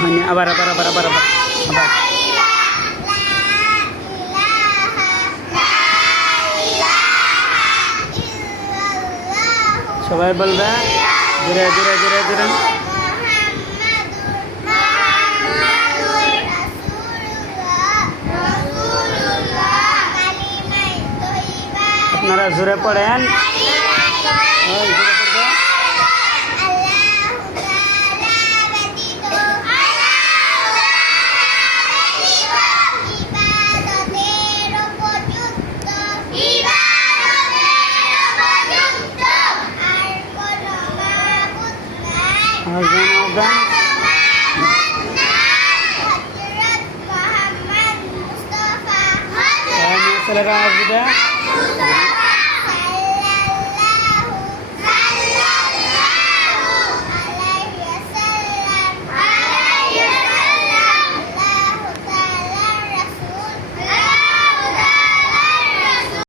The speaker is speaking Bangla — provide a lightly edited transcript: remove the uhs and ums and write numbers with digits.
হয়নি, আবার আবার আবার আবার আবার আবার। সবাই বলবে জোরে জোরে জোরে জোরে। আপনারা জোরে পড়েন। জোরে পড়বে। ছেলেরা আসবে।